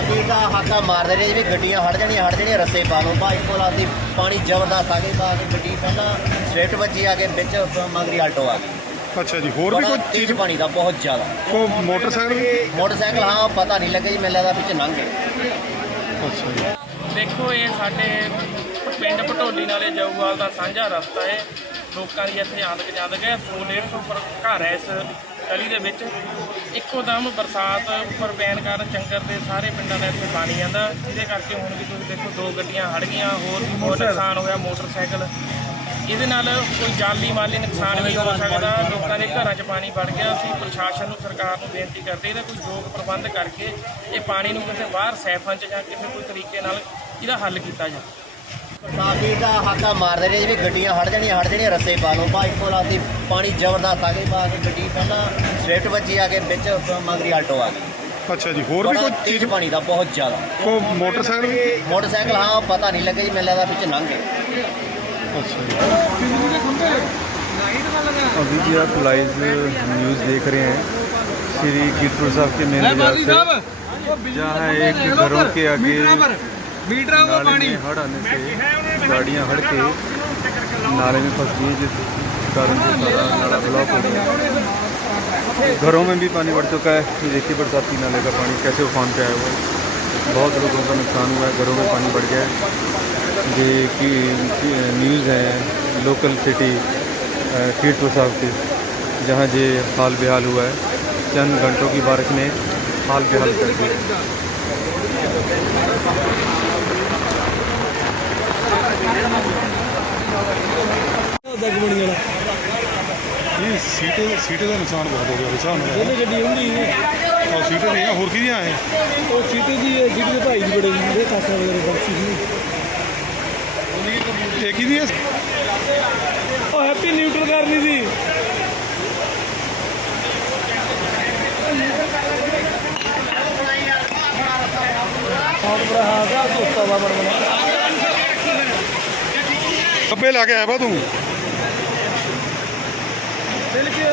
ਪ੍ਰਸ਼ਾਸਨ ਦਾ ਹਾਕਾ ਮਾਰਦੇ ਰਹੇ ਵੀ ਗੱਡੀਆਂ ਹਟ ਜਾਣੀਆਂ ਹਟ ਜਾਣੀਆਂ ਰਸਤੇ ਪਾ ਲਓ। ਬਾ ਇੱਕੋ ਲਾਤੀ ਪਾਣੀ ਜ਼ਬਰਦਸਤ ਆ ਗਈ ਬਾ ਕੇ ਗੱਡੀ ਪਹਿਲਾਂ ਸਵਿਫਟ ਵੱਜੀ ਆ ਕੇ ਵਿੱਚ ਮੰਗਰੀ ਆਲਟੋ ਆ ਗਈ। ਅੱਛਾ ਜੀ ਹੋਰ ਵੀ ਬੜਾ ਕੋਈ ਤੇਜ਼ ਚੀਜ਼ ਪਾਣੀ ਦਾ ਬਹੁਤ ਜ਼ਿਆਦਾ। ਕੋ ਮੋਟਰਸਾਈਕਲ ਮੋਟਰਸਾਈਕਲ ਹਾਂ ਪਤਾ ਨਹੀਂ ਲੱਗਿਆ ਜੀ ਮੈਨੂੰ ਲੱਗਦਾ ਵਿੱਚ ਲੰਘ ਗਏ ਅੱਛਾ ਜੀ। ਦੇਖੋ ਇਹ ਸਾਡੇ ਪਿੰਡ ਭਟੋਲੀ ਨਾਲੇ ਜਊਵਾਲ ਦਾ ਸਾਂਝਾ ਰਸਤਾ ਹੈ। ਲੋਕਾਂ ਦੀ ਇੱਥੇ ਆਦਕ ਜਾਂਦਕ ਹੈ। 100 150 ਪਰ ਘਰ ਹੈ ਇਸ ਗਲੀ ਦੇ ਵਿੱਚ। ਇੱਕੋ ਦਮ ਬਰਸਾਤ ਉੱਪਰ ਪੈਣ ਕਾਰਨ ਚੰਗਰ ਦੇ ਸਾਰੇ ਪਿੰਡਾਂ ਦਾ ਇੱਥੇ ਪਾਣੀ ਆਂਦਾ ਜਿਹਦੇ ਕਰਕੇ ਹੁਣ ਵੀ ਤੁਸੀਂ ਦੇਖੋ ਦੋ ਗੱਡੀਆਂ ਹੜ ਗਈਆਂ ਹੋਰ ਵੀ ਬਹੁਤ ਨੁਕਸਾਨ ਹੋਇਆ ਮੋਟਰਸਾਈਕਲ। ਇਹਦੇ ਨਾਲ ਕੋਈ ਜਾਨੀ ਮਾਲੀ ਨੁਕਸਾਨ ਵੀ ਹੋ ਸਕਦਾ। ਲੋਕਾਂ ਦੇ ਘਰਾਂ 'ਚ ਪਾਣੀ ਵੜ ਗਿਆ। ਅਸੀਂ ਪ੍ਰਸ਼ਾਸਨ ਨੂੰ ਸਰਕਾਰ ਨੂੰ ਬੇਨਤੀ ਕਰਦੇ ਇਹਦਾ ਕੋਈ ਯੋਗ ਪ੍ਰਬੰਧ ਕਰਕੇ ਇਹ ਪਾਣੀ ਨੂੰ ਕਿਸੇ ਬਾਹਰ ਸੈਫਾਂ 'ਚ ਜਾਂ ਕਿਸੇ ਕੋਈ ਤਰੀਕੇ ਨਾਲ ਇਹਦਾ ਹੱਲ ਕੀਤਾ ਜਾਵੇ। ਪ੍ਰਸ਼ਾਸਨ ਦਾ ਹਾਕਾ ਮਾਰਦੇ ਰਹੇ ਵੀ ਗੱਡੀਆਂ ਹਟ ਜਾਣੀਆਂ ਹਟ ਜਾਣੀਆਂ ਰਸਤੇ ਪਾ ਲਓ ਬਾ ਇੱਕੋ ਲਾਤੀ ਪਾਣੀ ਜ਼ਬਰਦਸਤ ਆ ਗਈ ਬਾ ਕੇ ਗੱਡੀ ਪਹਿਲਾਂ ਸਵਿਫਟ ਵੱਜੀ ਆ ਕੇ ਵਿੱਚ ਮੰਗਰੀ ਆਲਟੋ ਆ ਗਈ ਅੱਛਾ ਜੀ ਹੋਰ ਵੀ ਬੜਾ ਕੋਈ ਤੇਜ਼ ਚੀਜ਼ ਪਾਣੀ ਦਾ ਬਹੁਤ ਜ਼ਿਆਦਾ ਕੋ ਮੋਟਰਸਾਈਕਲ ਵੀ ਮੋਟਰਸਾਈਕਲ ਹਾਂ ਪਤਾ ਨਹੀਂ ਲੱਗਿਆ ਜੀ ਮੈਨੂੰ ਲੱਗਦਾ ਵਿੱਚ ਲੰਘ ਗਏ ਅੱਛਾ ਜੀ अभी भी आप लाइव न्यूज़ देख रहे हैं श्री कीरपुर साहब के मेन बाजार से जहाँ एक घरों के आगे नाले में हड़ आने से गाड़ियाँ हड़ के नाले में फंस गई जिस कारण से सारा नाला ब्लॉक हो गया। घरों में भी पानी बढ़ चुका है। ये देखिए बरसाती नाले का पानी कैसे उफान पे आया हुआ है। बहुत लोगों का नुकसान हुआ है। घरों में पानी बढ़ गया है। ये की, न्यूज़ है लोकल सिटी कीरपुर साहब के जहाँ ये हाल बेहाल हुआ है। चंद घंटों की बारिश में हाल बेहाल कर दिया। ਇਹ ਸੀਟੇ ਸੀਟੇ ਦਾ ਨੁਕਸਾਨ ਬਹੁਤ ਹੋ ਗਿਆ ਵਿਚਾਰ ਉਹਨੇ ਗੱਡੀ ਹੁੰਦੀ ਨਹੀਂ ਉਹ ਸੀਟੇ ਨਹੀਂ ਆ ਹੋਰ ਕਿਹਦੀਆਂ ਇਹ? ਉਹ ਚੀਤੇ ਦੀ ਹੈ ਜਿਹਦੇ ਦੇ ਭਾਈ ਦੀ ਬੜੇ ਦੇ ਕਾਕਾ ਵਗੈਰੇ ਬਖਸ਼ੀ ਸੀ। ਇਹ ਕਿਹਦੀ ਹੈ ਉਹ ਹੈਪੀ ਨਿਊਟਰਲ ਕਰਨੀ ਸੀ। ਬੁਰਾ ਹਾਲ ਦਾ ਧੋਤਾ ਵਾ ਬੜ ਬਣਾ ਕੱਬੇ ਲਾ ਕੇ ਆਇਆ ਵਾ ਤੂੰ? ਤਿਲ ਕੇ